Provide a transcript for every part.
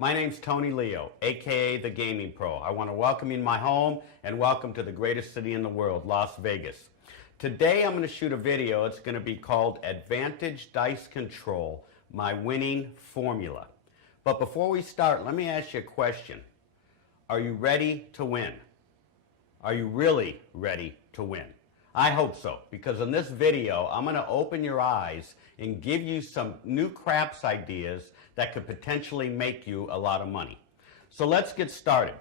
My name's Tony Leo, aka the Gaming Pro. I want to welcome you in my home and welcome to the greatest city in the world, Las Vegas. Today I'm going to shoot a video. It's going to be called Advantage Dice Control, my winning formula. But before we start, let me ask you a question. Are you ready to win? Are you really ready to win? I hope so, because in this video I'm going to open your eyes and give you some new craps ideas that could potentially make you a lot of money. So let's get started.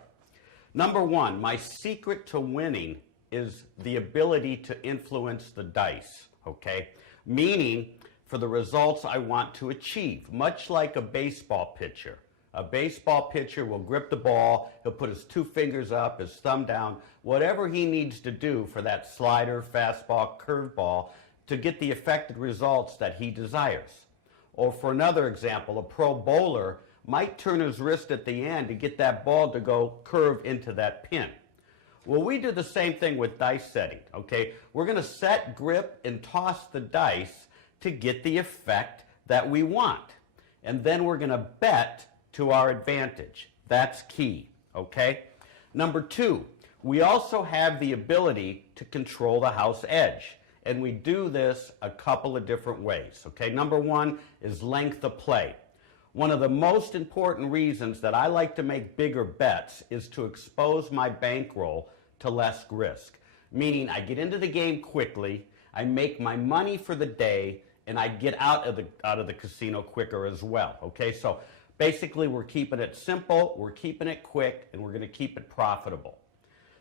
Number one, my secret to winning is the ability to influence the dice, okay? Meaning for the results I want to achieve, much like a baseball pitcher. A baseball pitcher will grip the ball, he'll put his two fingers up, his thumb down, whatever he needs to do for that slider, fastball, curveball to get the effective results that he desires. Or for another example, a pro bowler might turn his wrist at the end to get that ball to go curve into that pin. Well, we do the same thing with dice setting, okay? We're going to set, grip, and toss the dice to get the effect that we want. And then we're going to bet to our advantage. That's key, okay? Number two, we also have the ability to control the house edge. And we do this a couple of different ways, okay? Number one is length of play. One of the most important reasons that I like to make bigger bets is to expose my bankroll to less risk. Meaning I get into the game quickly, I make my money for the day, and I get out of the casino quicker as well, okay? So basically we're keeping it simple, we're keeping it quick, and we're going to keep it profitable.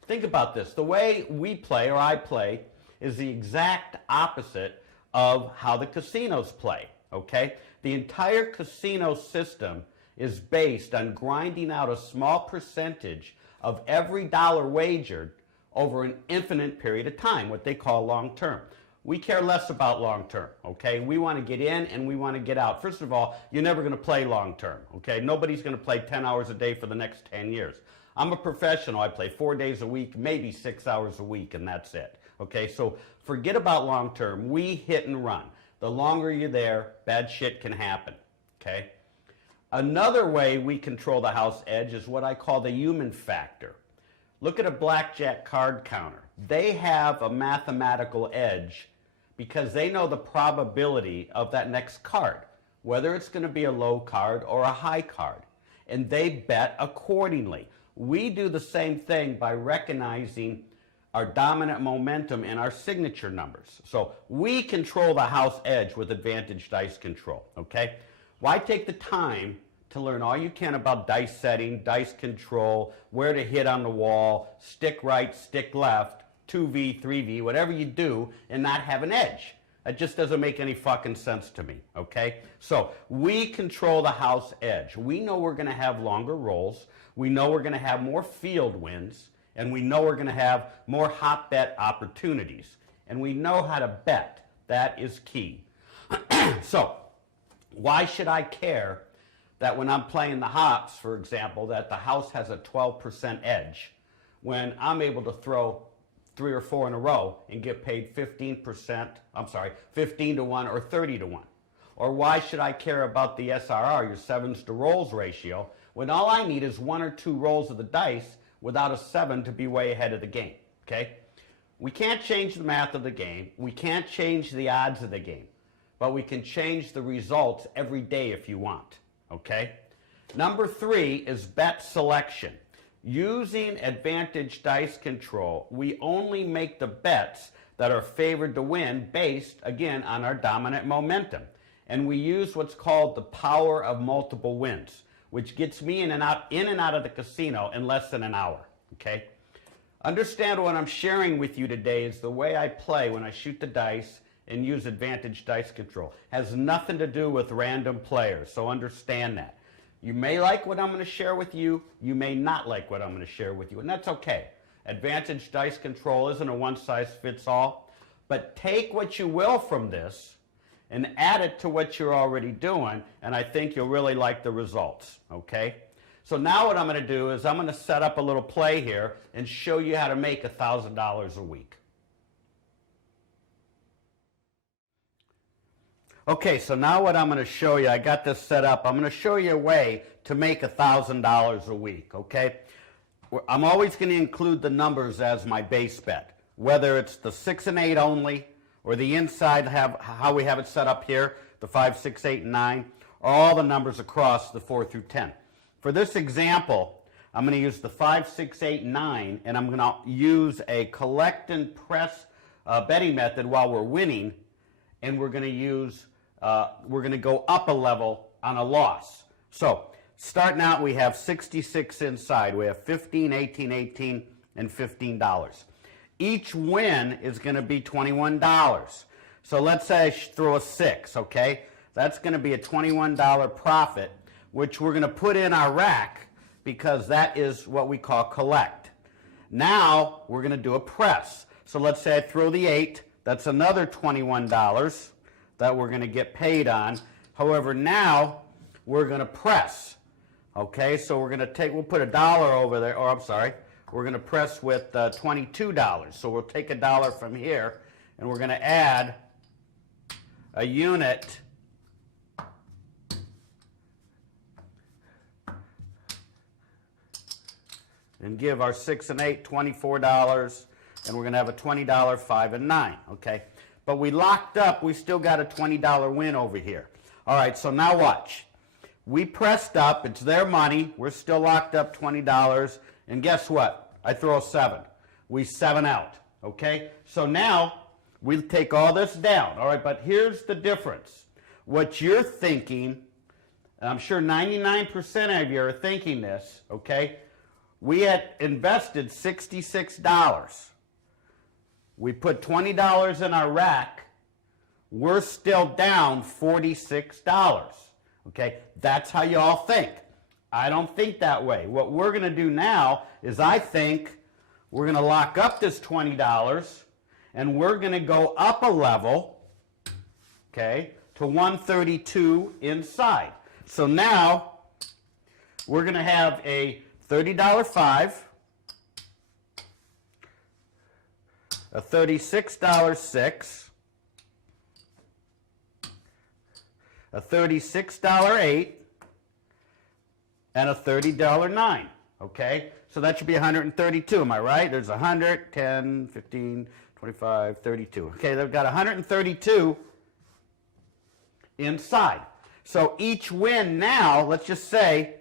Think about this. The way we play, or I play, is the exact opposite of how the casinos play, okay? The entire casino system is based on grinding out a small percentage of every dollar wagered over an infinite period of time, what they call long term. We care less about long term, okay? We want to get in and we want to get out. First of all, you're never going to play long term, okay? Nobody's going to play 10 hours a day for the next 10 years. I'm a professional. I play 4 days a week, maybe 6 hours a week, and that's it. Okay, so forget about long term. We hit and run. The longer you're there, bad shit can happen. Okay? Another way we control the house edge is what I call the human factor. Look at a blackjack card counter. They have a mathematical edge because they know the probability of that next card, whether it's going to be a low card or a high card, and they bet accordingly. We do the same thing by recognizing our dominant momentum and our signature numbers. So we control the house edge with Advantage Dice Control, okay? Why take the time to learn all you can about dice setting, dice control, where to hit on the wall, stick right, stick left, 2V, 3V, whatever you do, and not have an edge? That just doesn't make any fucking sense to me, okay? So we control the house edge. We know we're going to have longer rolls. We know we're going to have more field wins. And we know we're going to have more hot bet opportunities. And we know how to bet. That is key. So, why should I care that when I'm playing the hops, for example, that the house has a 12% edge when I'm able to throw 3 or 4 in a row and get paid 15 to 1 or 30 to 1? Or why should I care about the SRR, your sevens to rolls ratio, when all I need is 1 or 2 rolls of the dice without a 7 to be way ahead of the game, okay? We can't change the math of the game. We can't change the odds of the game. But we can change the results every day if you want, okay? Number 3 is bet selection. Using Advantage Dice Control, we only make the bets that are favored to win based, again, on our dominant momentum. And we use what's called the power of multiple wins, which gets me in and out of the casino in less than an hour, okay? Understand what I'm sharing with you today is the way I play when I shoot the dice and use Advantage Dice Control. Has nothing to do with random players, so understand that. You may like what I'm going to share with you, you may not like what I'm going to share with you, and that's okay. Advantage Dice Control isn't a one-size-fits-all, but take what you will from this and add it to what you're already doing, and I think you'll really like the results, okay? So now what I'm going to do is I'm going to set up a little play here and show you how to make $1,000 a week. Okay, so now what I'm going to show you, I got this set up. I'm going to show you a way to make $1,000 a week, okay? I'm always going to include the numbers as my base bet, whether it's the 6 and 8 only, or the inside how we have it set up here, the 5, 6, 8, and 9, or all the numbers across the 4 through 10. For this example, I'm going to use the 5, 6, 8, 9, and I'm going to use a collect and press betting method while we're winning, and we're going to go up a level on a loss. So starting out, we have 66 inside. We have 15, 18, 18, and $15. Each win is going to be $21. So let's say I throw a 6, okay? That's going to be a $21 profit, which we're going to put in our rack because that is what we call collect. Now we're going to do a press. So let's say I throw the 8. That's another $21 that we're going to get paid on. However, now we're going to press. Okay, so we'll put $1 over there, or I'm sorry, we're going to press with $22. So we'll take $1 from here, and we're going to add a unit and give our 6 and 8 $24, and we're going to have a $20 5 and 9, okay? But we locked up, we still got a $20 win over here. All right, so now watch. We pressed up, it's their money, we're still locked up $20, and guess what? I throw a 7. We 7 out, okay? So now we take all this down, all right? But here's the difference. What you're thinking, and I'm sure 99% of you are thinking this, okay? We had invested $66. We put $20 in our rack. We're still down $46. Okay, that's how you all think. I don't think that way. What we're going to do now is I think we're going to lock up this $20 and we're going to go up a level, okay, to 132 inside. So now we're going to have a $30 5, a $36 6, a $36 8, and a $30 9, okay? So that should be 132, am I right? There's 100, 10, 15, 25, 32. Okay, they've got 132 inside. So each win now, let's just say,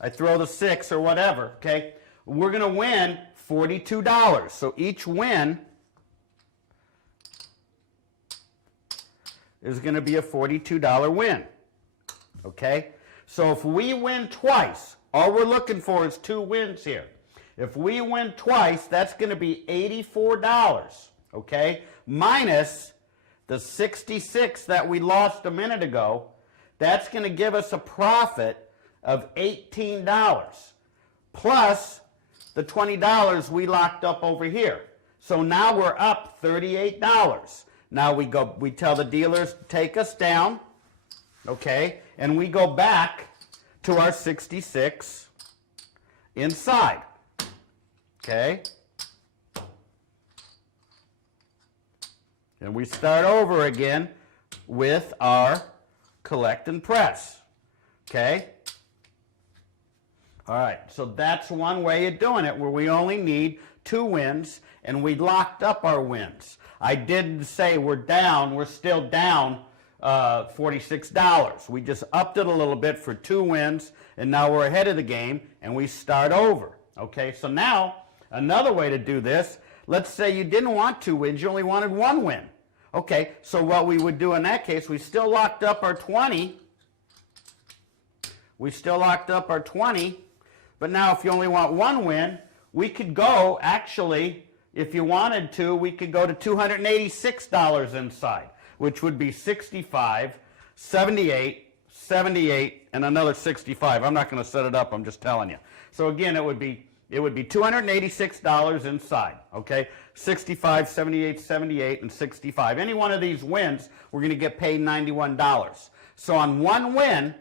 I throw the 6 or whatever, okay? We're going to win $42. So each win is going to be a $42 win, okay? So if we win twice, all we're looking for is 2 wins here. If we win twice, that's going to be $84, okay? Minus the 66 that we lost a minute ago, that's going to give us a profit of $18, plus the $20 we locked up over here. So now we're up $38. Now we tell the dealers to take us down, okay, and we go back to our 66 inside, okay? And we start over again with our collect and press, okay? All right, so that's one way of doing it, where we only need 2 wins, and we locked up our wins. I didn't say we're still down $46. We just upped it a little bit for 2 wins, and now we're ahead of the game, and we start over. Okay, so now another way to do this, let's say you didn't want 2 wins, you only wanted 1 win. Okay, so what we would do in that case, we still locked up our 20. We still locked up our 20, but now if you only want 1 win, we could go, actually, if you wanted to, we could go to $286 inside, which would be 65, 78, 78, and another 65. I'm not going to set it up, I'm just telling you. So again, it would be $286 inside, okay? 65, 78, 78, and 65. Any one of these wins, we're going to get paid $91. So on 1 win,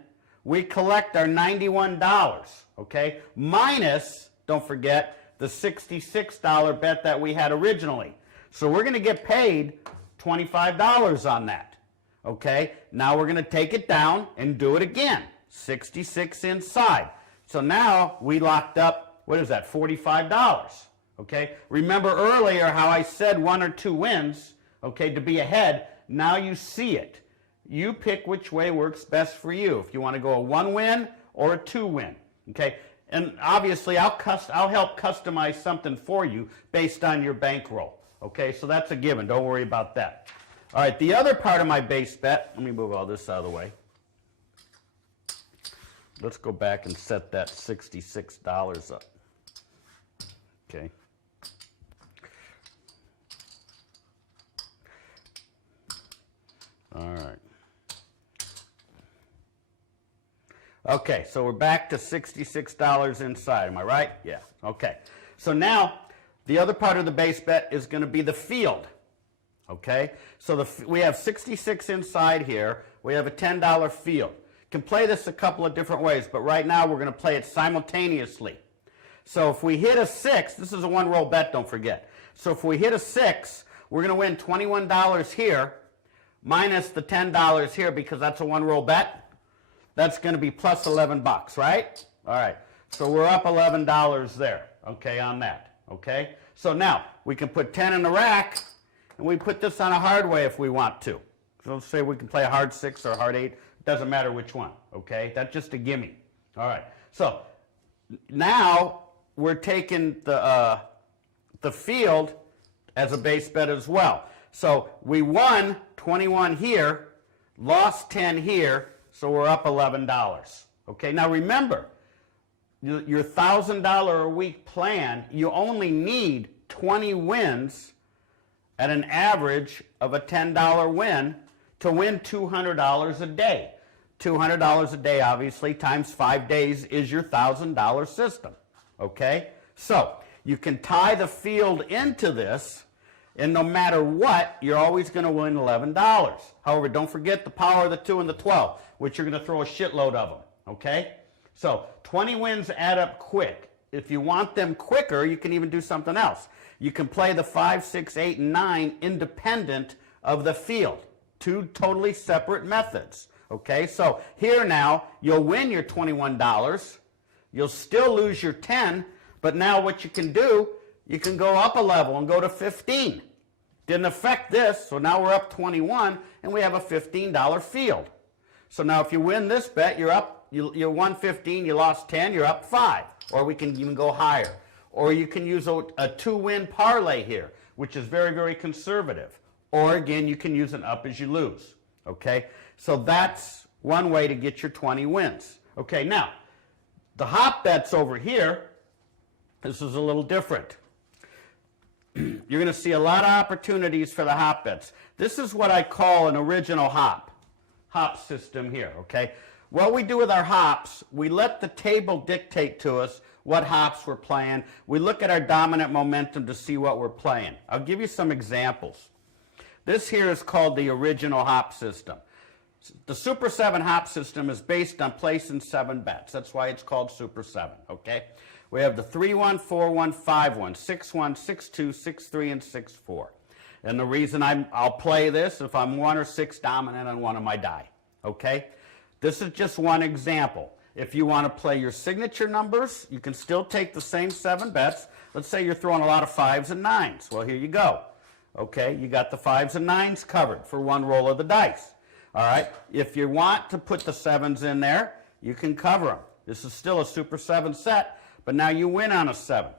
we collect our $91, okay? Minus, don't forget, the $66 bet that we had originally. So we're going to get paid $25 on that, okay? Now we're going to take it down and do it again. 66 inside. So now we locked up, what is that, $45. Okay, remember earlier how I said 1 or 2 wins, okay, to be ahead. Now you see it. You pick which way works best for you. If you want to go a 1 win or a 2 win, okay? And obviously I'll help customize something for you based on your bankroll, okay? So that's a given. Don't worry about that. All right, the other part of my base bet, let me move all this out of the way. Let's go back and set that $66 up. Okay. All right. Okay, so we're back to $66 inside. Am I right? Yeah. Okay. So now the other part of the base bet is going to be the field. Okay? So we have 66 inside here. We have a $10 field. Can play this a couple of different ways, but right now we're going to play it simultaneously. So if we hit a 6, this is a 1 roll bet, don't forget. So if we hit a 6, we're going to win $21 here minus the $10 here because that's a 1 roll bet. That's going to be plus 11 bucks, right? All right. So we're up $11 there, okay, on that, okay? So now we can put 10 in the rack and we put this on a hard way if we want to. So let's say we can play a hard 6 or a hard 8. Doesn't matter which one, okay? That's just a gimme. All right. So now we're taking the field as a base bet as well. So we won 21 here, lost 10 here, so we're up $11. Okay, now remember, your $1,000 a week plan, you only need 20 wins at an average of a $10 win to win $200 a day. $200 a day, obviously, times 5 days is your $1,000 system. Okay, so you can tie the field into this, and no matter what, you're always going to win $11. However, don't forget the power of the 2 and the 12, which you're going to throw a shitload of them, okay? So 20 wins add up quick. If you want them quicker, you can even do something else. You can play the 5, 6, 8, and 9 independent of the field. 2 totally separate methods, okay? So here now, you'll win your $21. You'll still lose your 10, but now what you can do, you can go up a level and go to 15. Didn't affect this, so now we're up 21, and we have a $15 field. So now if you win this bet, you're up, you won 15, you lost 10, you're up 5. Or we can even go higher. Or you can use a 2-win parlay here, which is very, very conservative. Or again, you can use an up as you lose. Okay? So that's one way to get your 20 wins. Okay, now, the hop bets over here, this is a little different. You're going to see a lot of opportunities for the hop bets. This is what I call an original hop system here, okay? What we do with our hops, we let the table dictate to us what hops we're playing. We look at our dominant momentum to see what we're playing. I'll give you some examples. This here is called the original hop system. The Super 7 hop system is based on placing 7 bets. That's why it's called Super 7, okay? We have the 3-1, 4-1, 5-1, 6-1, 6-2, 6-3, and 6-4. And the reason I'll play this if I'm 1 or 6 dominant on one of my die, okay? This is just one example. If you want to play your signature numbers, you can still take the same 7 bets. Let's say you're throwing a lot of 5s and 9s. Well, here you go. Okay, you got the 5s and 9s covered for 1 roll of the dice. All right, if you want to put the 7s in there, you can cover them. This is still a Super 7 set, but now you win on a 7.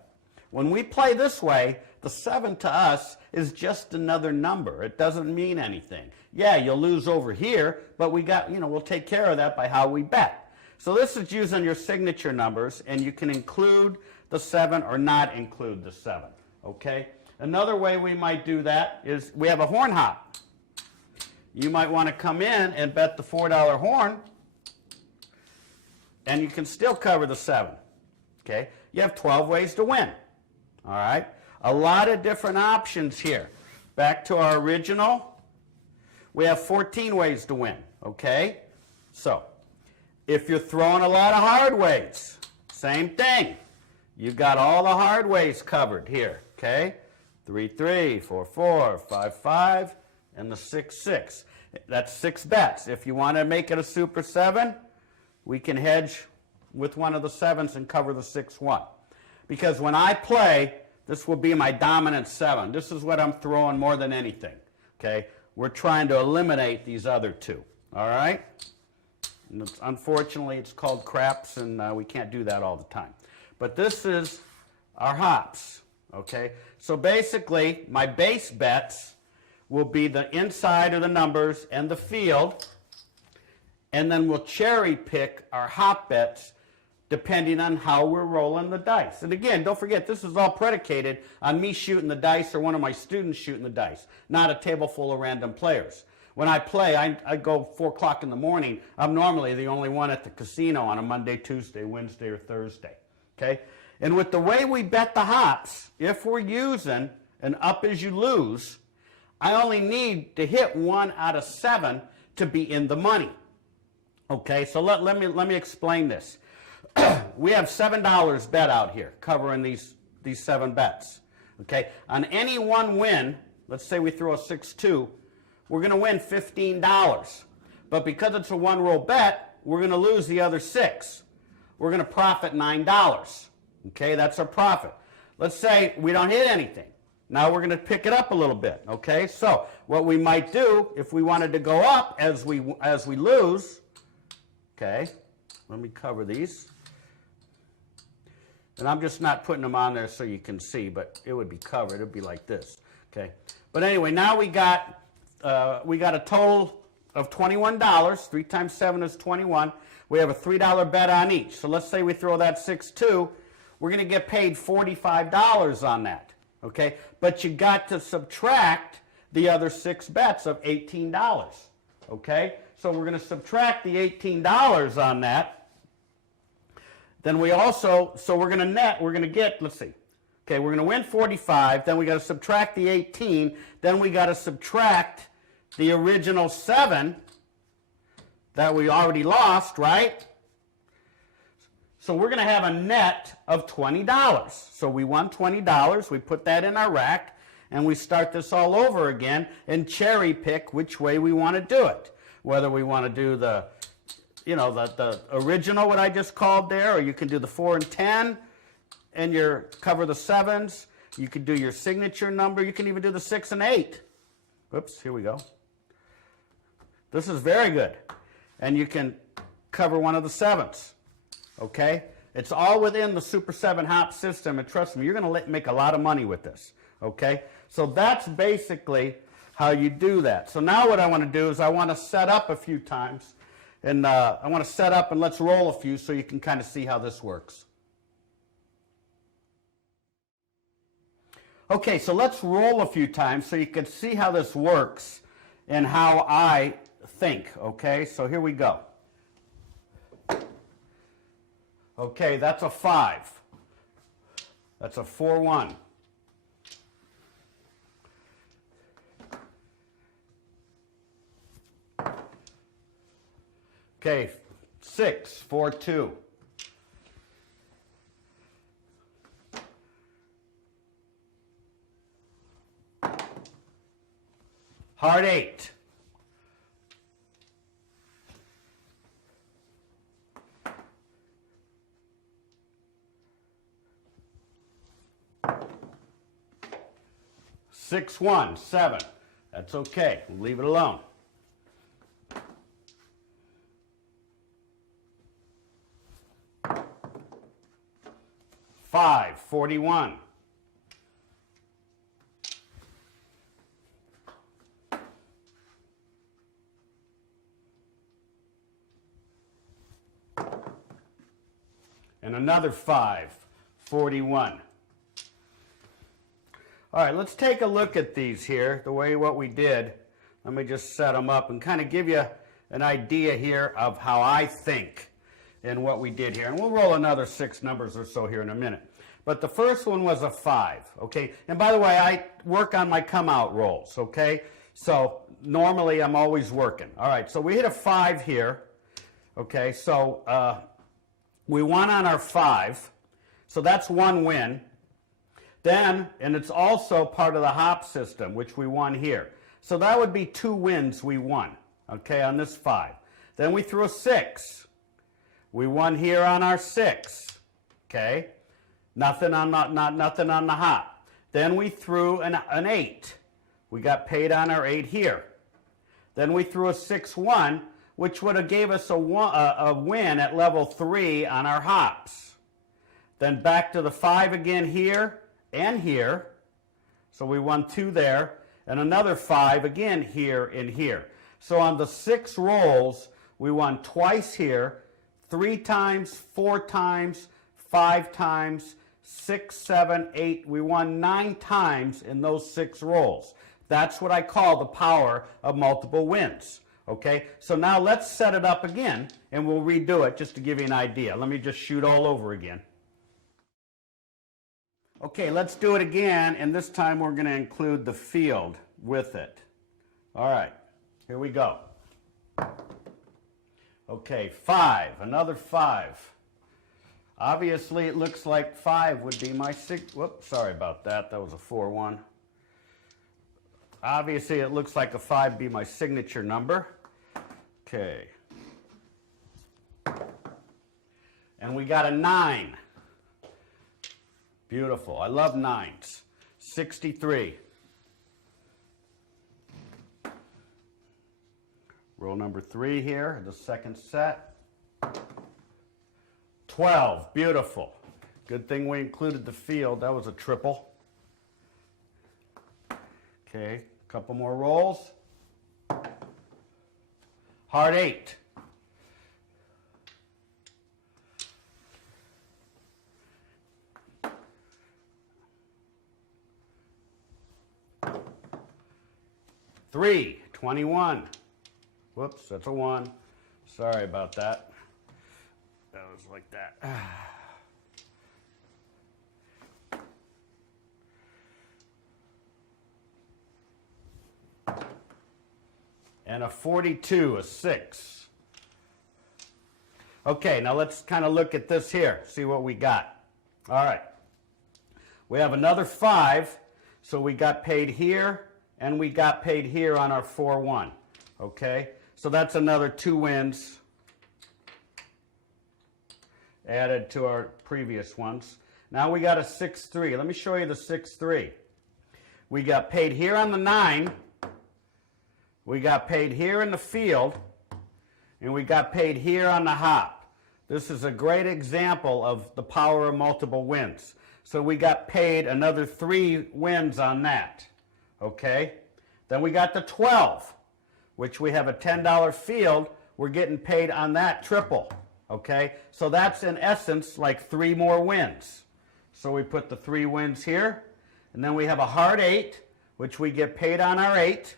When we play this way, the 7 to us is just another number. It doesn't mean anything. Yeah, you'll lose over here, but we got, we'll take care of that by how we bet. So this is using your signature numbers, and you can include the 7 or not include the 7, okay? Another way we might do that is we have a horn hop. You might want to come in and bet the $4 horn, and you can still cover the 7, okay? You have 12 ways to win, all right? A lot of different options here. Back to our original, we have 14 ways to win, okay? So, if you're throwing a lot of hard ways, same thing. You've got all the hard ways covered here, okay? 3-3, 4-4, 5-5, and the 6-6. That's 6 bets. If you want to make it a Super 7, we can hedge with one of the 7s and cover the 6-1. Because when I play, this will be my dominant 7. This is what I'm throwing more than anything. Okay? We're trying to eliminate these other 2. All right? And unfortunately, it's called craps, and we can't do that all the time. But this is our hops. Okay? So basically, my base bets will be the inside of the numbers and the field, and then we'll cherry pick our hop bets depending on how we're rolling the dice. And again, don't forget, this is all predicated on me shooting the dice or one of my students shooting the dice, not a table full of random players. When I play, I go 4 o'clock in the morning. I'm normally the only one at the casino on a Monday, Tuesday, Wednesday, or Thursday. Okay? And with the way we bet the hops, if we're using an up as you lose, I only need to hit 1 out of 7 to be in the money. Okay, so let me explain this. We have $7 bet out here covering these 7 bets. Okay, on any one win, let's say we throw a 6-2, we're going to win $15. But because it's a one-roll bet, we're going to lose the other 6. We're going to profit $9. Okay, that's our profit. Let's say we don't hit anything. Now we're going to pick it up a little bit. Okay, so what we might do if we wanted to go up as we lose. Okay, let me cover these. And I'm just not putting them on there so you can see, but it would be covered. It would be like this. Okay, but anyway, now we got a total of $21. 3 times 7 is 21. We have a $3 bet on each. So let's say we throw that 6-2. We're going to get paid $45 on that. Okay, but you got to subtract the other 6 bets of $18. Okay, so we're going to subtract the $18 on that. Then we also, so we're going to net, we're going to get, let's see. Okay, we're going to win 45, then we got to subtract the 18, then we got to subtract the original 7 that we already lost, right? So we're going to have a net of $20. So we won $20, we put that in our rack, and we start this all over again and cherry pick which way we want to do it. Whether we want to do the, you know, the original, what I just called there, or you can do the 4 and 10 and cover the 7s. You could do your signature number. You can even do the 6 and 8. Oops, here we go. This is very good. And you can cover one of the 7s. Okay? It's all within the Super 7 hop system, and trust me, you're going to make a lot of money with this. Okay? So that's basically how you do that. So now what I want to do is I want to set up a few times. And I want to set up and let's roll a few so you can kind of see how this works. Okay, so let's roll a few times so you can see how this works and how I think. Okay, so here we go. Okay, that's a 5. That's a 4-1. Okay, 6, 4, 2. Heart 8. Six, 1, 7. That's okay. We'll leave it alone. 5, 41. And another 5, 41. All right, let's take a look at these here, the way what we did. Let me just set them up and kind of give you an idea here of how I think and what we did here. And we'll roll another 6 numbers or so here in a minute. But the first one was a 5, okay? And by the way, I work on my come-out rolls, okay? So normally I'm always working. All right, so we hit a 5 here, okay? So we won on our 5, so that's one win. Then, and it's also part of the hop system, which we won here. So that would be 2 wins we won, okay, on this 5. Then we threw a 6. We won here on our 6. Okay? Nothing on nothing on the hop. Then we threw an 8. We got paid on our 8 here. Then we threw a 6-1, which would have gave us a win at level 3 on our hops. Then back to the 5 again here and here. So we won 2 there. And another 5 again here and here. So on the 6 rolls, we won twice here, 3 times, 4 times, 5 times, 6, 7, 8. We won 9 times in those 6 rolls. That's what I call the power of multiple wins. Okay, so now let's set it up again and we'll redo it just to give you an idea. Let me just shoot all over again. Okay, let's do it again, and this time we're going to include the field with it. All right, here we go. Okay, 5, another 5. Obviously, it looks like 5 would be my 6. Whoops, sorry about that. That was a 4-1. Obviously, it looks like a 5 would be my signature number. Okay. And we got a 9. Beautiful. I love 9s. 63. Roll number 3 here, the second set. 12. Beautiful. Good thing we included the field. That was a triple. Okay, a couple more rolls. Heart 8. Three, 21. Whoops, that's a 1. Sorry about that. That was like that. And a 42, a 6. Okay, now let's kind of look at this here, see what we got. All right. We have another 5, so we got paid here, and we got paid here on our 4-1. Okay, so that's another 2 wins added to our previous ones. Now we got a 6-3. Let me show you the 6-3. We got paid here on the 9. We got paid here in the field, and we got paid here on the hop. This is a great example of the power of multiple wins. So we got paid another 3 wins on that. Okay? Then we got the 12, which we have a $10 field. We're getting paid on that triple. Okay? So that's in essence like 3 more wins. So we put the 3 wins here, and then we have a hard 8, which we get paid on our 8.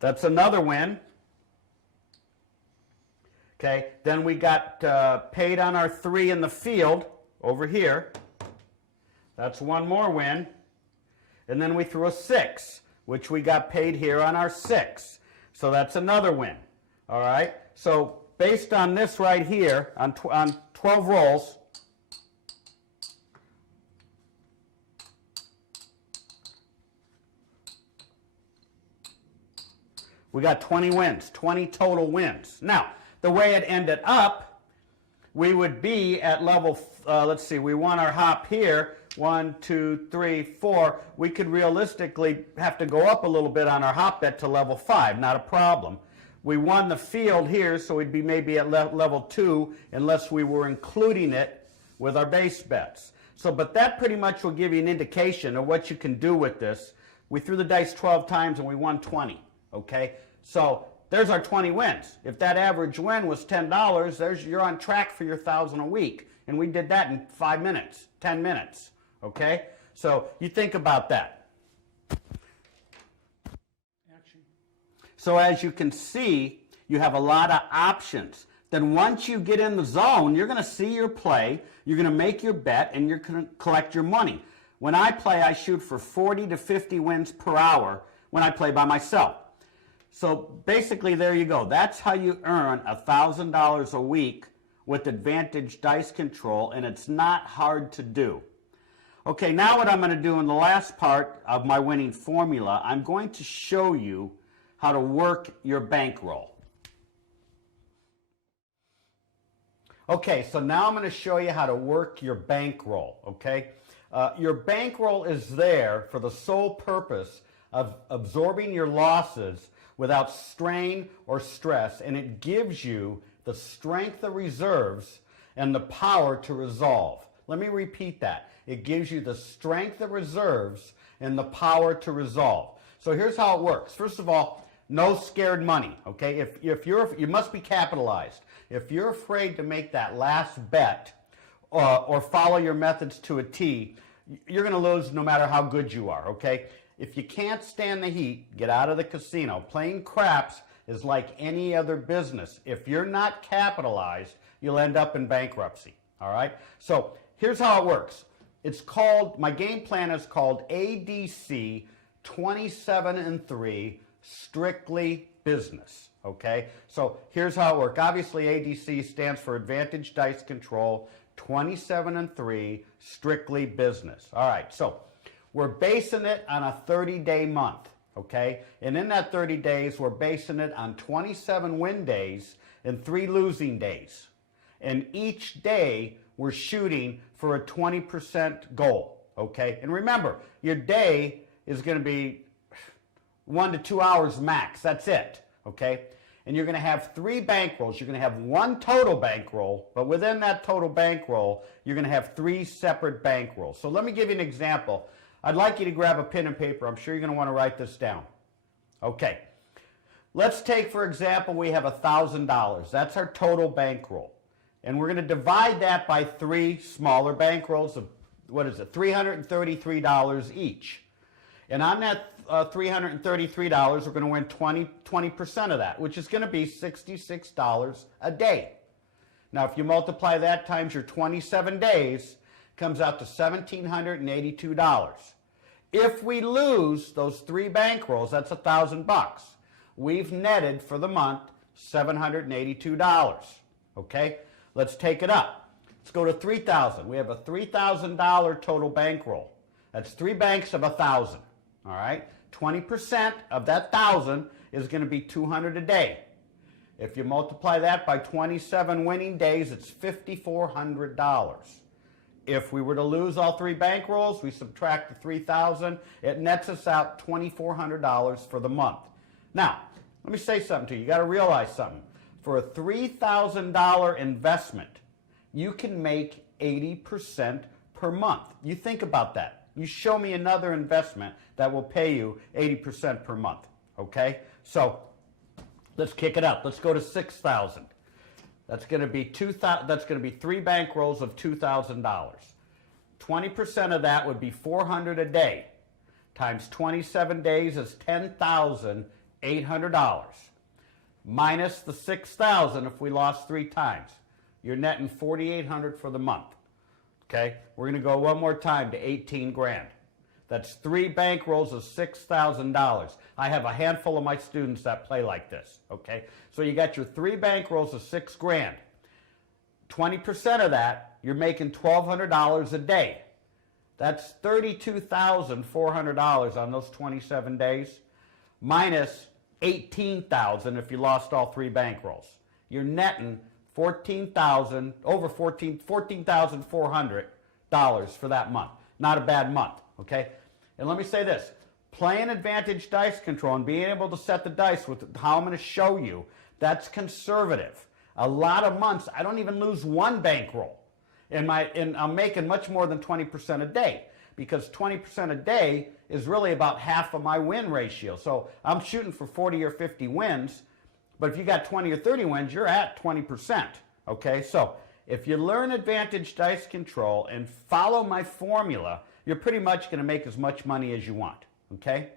That's another win. Okay, then we got paid on our 3 in the field over here. That's 1 more win. And then we threw a 6, which we got paid here on our 6. So that's another win. All right, so based on this right here, on 12 rolls, we got 20 wins, 20 total wins. Now, the way it ended up, we would be at level, let's see, we won our hop here, 1, 2, 3, 4. We could realistically have to go up a little bit on our hop bet to level 5, not a problem. We won the field here, so we'd be maybe at level 2 unless we were including it with our base bets. So, but that pretty much will give you an indication of what you can do with this. We threw the dice 12 times and we won 20. Okay, so there's our 20 wins. If that average win was $10, you're on track for your 1,000 a week. And we did that in 5 minutes, 10 minutes. Okay, so you think about that. Action. So as you can see, you have a lot of options. Then once you get in the zone, you're going to see your play, you're going to make your bet, and you're going to collect your money. When I play, I shoot for 40 to 50 wins per hour when I play by myself. So basically, there you go. That's how you earn $1,000 a week with Advantage Dice Control, and it's not hard to do. Okay, now what I'm going to do in the last part of my winning formula, I'm going to show you how to work your bankroll. Okay, so now I'm going to show you how to work your bankroll, okay? Your bankroll is there for the sole purpose of absorbing your losses without strain or stress, and it gives you the strength of reserves and the power to resolve. Let me repeat that. It gives you the strength of reserves and the power to resolve. So here's how it works. First of all, no scared money, okay? You must be capitalized. If you're afraid to make that last bet or follow your methods to a T, you're going to lose no matter how good you are, okay? If you can't stand the heat, get out of the casino. Playing craps is like any other business. If you're not capitalized, you'll end up in bankruptcy, all right? So here's how it works. It's called, my game plan is called ADC 27-3, strictly business, okay? So here's how it works. Obviously, ADC stands for Advantage Dice Control, 27-3, strictly business. All right, so we're basing it on a 30-day month, okay? And in that 30 days, we're basing it on 27 win days and 3 losing days. And each day, we're shooting for a 20% goal, okay? And remember, your day is going to be 1 to 2 hours max. That's it, okay? And you're going to have 3 bankrolls. You're going to have 1 total bankroll, but within that total bankroll, you're going to have 3 separate bankrolls. So let me give you an example. I'd like you to grab a pen and paper. I'm sure you're going to want to write this down. Okay. Let's take, for example, we have $1,000. That's our total bankroll. And we're going to divide that by 3 smaller bankrolls of, what is it, $333 each. And on that $333, we're going to win 20% of that, which is going to be $66 a day. Now, if you multiply that times your 27 days, it comes out to $1,782. If we lose those 3 bankrolls, that's $1,000. We've netted for the month $782. Okay? Let's take it up. Let's go to $3,000. We have a $3,000 total bankroll. That's 3 banks of 1,000. All right? 20% of that 1,000 is going to be $200 a day. If you multiply that by 27 winning days, it's $5,400. If we were to lose all 3 bankrolls, we subtract the 3,000, it nets us out $2,400 for the month. Now, let me say something to you. You got to realize something. For a $3,000 investment, you can make 80% per month. You think about that. You show me another investment that will pay you 80% per month, okay? So let's kick it up. Let's go to $6,000. That's going to be 3 bankrolls of $2,000. 20% of that would be $400 a day. Times 27 days is $10,800. Minus the $6,000 if we lost 3 times. You're netting $4,800 for the month. Okay, we're going to go one more time to 18 grand. That's 3 bankrolls of $6,000. I have a handful of my students that play like this. Okay, so you got your 3 bankrolls of 6 grand. 20% of that, you're making $1,200 a day. That's $32,400 on those 27 days, minus $18,000 if you lost all 3 bankrolls. You're netting $14,400 for that month. Not a bad month, okay? And let me say this. Playing Advantage Dice Control and being able to set the dice with how I'm going to show you, that's conservative. A lot of months, I don't even lose 1 bankroll. And I'm making much more than 20% a day, because 20% a day is really about half of my win ratio. So I'm shooting for 40 or 50 wins. But if you got 20 or 30 wins, you're at 20%, okay? So if you learn Advantage Dice Control and follow my formula, you're pretty much going to make as much money as you want, okay?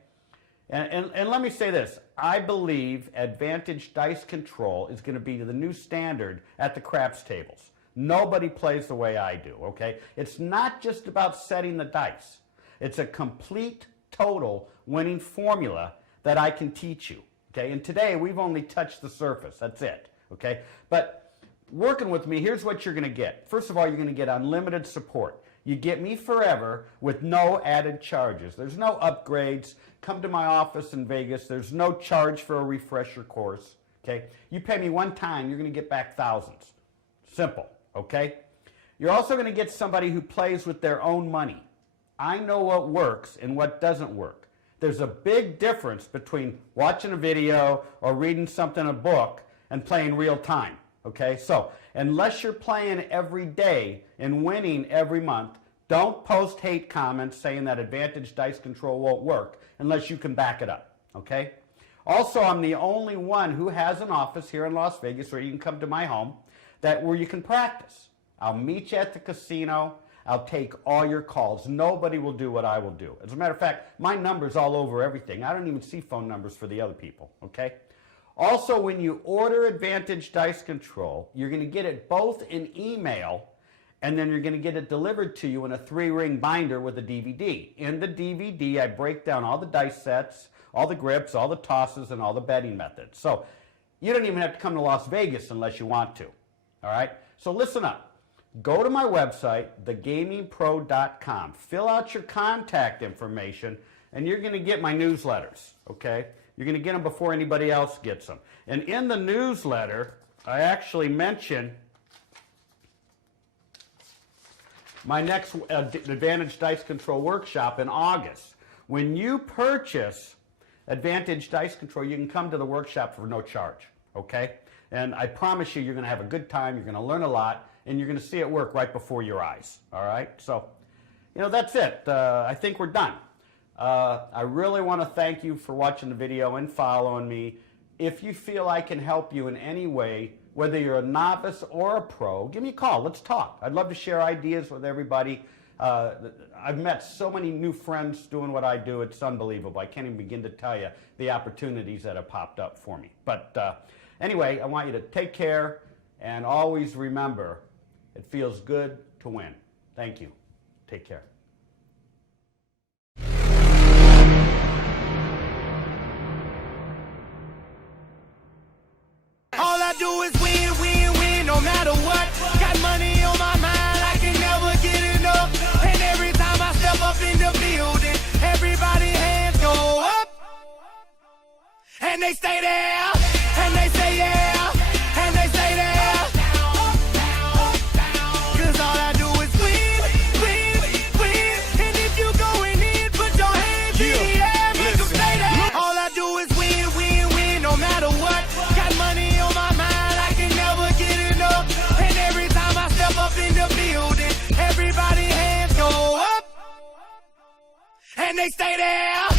And let me say this. I believe Advantage Dice Control is going to be the new standard at the craps tables. Nobody plays the way I do, okay? It's not just about setting the dice. It's a complete, total winning formula that I can teach you. Okay, and today we've only touched the surface. That's it. Okay, but working with me, here's what you're going to get. First of all, you're going to get unlimited support. You get me forever with no added charges. There's no upgrades. Come to my office in Vegas. There's no charge for a refresher course. Okay, you pay me one time, you're going to get back thousands. Simple. okay? You're also going to get somebody who plays with their own money. I know what works and what doesn't work. There's a big difference between watching a video or reading something in a book and playing real time, okay? So, unless you're playing every day and winning every month, don't post hate comments saying that Advantage Dice Control won't work unless you can back it up, okay? Also, I'm the only one who has an office here in Las Vegas where you can come to my home where you can practice. I'll meet you at the casino. I'll take all your calls. Nobody will do what I will do. As a matter of fact, my number's all over everything. I don't even see phone numbers for the other people, okay? Also, when you order Advantage Dice Control, you're going to get it both in email, and then you're going to get it delivered to you in a 3-ring binder with a DVD. In the DVD, I break down all the dice sets, all the grips, all the tosses, and all the betting methods. So you don't even have to come to Las Vegas unless you want to, all right? So listen up. Go to my website, thegamingpro.com. Fill out your contact information, and you're going to get my newsletters, okay? You're going to get them before anybody else gets them. And in the newsletter, I actually mention my next Advantage Dice Control workshop in August. When you purchase Advantage Dice Control, you can come to the workshop for no charge, okay? And I promise you're going to have a good time, you're going to learn a lot, and you're going to see it work right before your eyes, all right? So, that's it. I think we're done. I really want to thank you for watching the video and following me. If you feel I can help you in any way, whether you're a novice or a pro, give me a call. Let's talk. I'd love to share ideas with everybody. I've met so many new friends doing what I do. It's unbelievable. I can't even begin to tell you the opportunities that have popped up for me. But anyway, I want you to take care and always remember, it feels good to win. Thank you. Take care. All I do is win, win, win, no matter what. Got money on my mind, I can never get enough. And every time I step up in the building, everybody hands go up. And they stay there, and they say yeah, and they stay there. Cause all I do is win, win, win. And if you going in, put your hands in the air, make them stay there. All I do is win, win, win, no matter what. Got money on my mind, I can never get enough. And every time I step up in the building, everybody hands go up. And they stay there.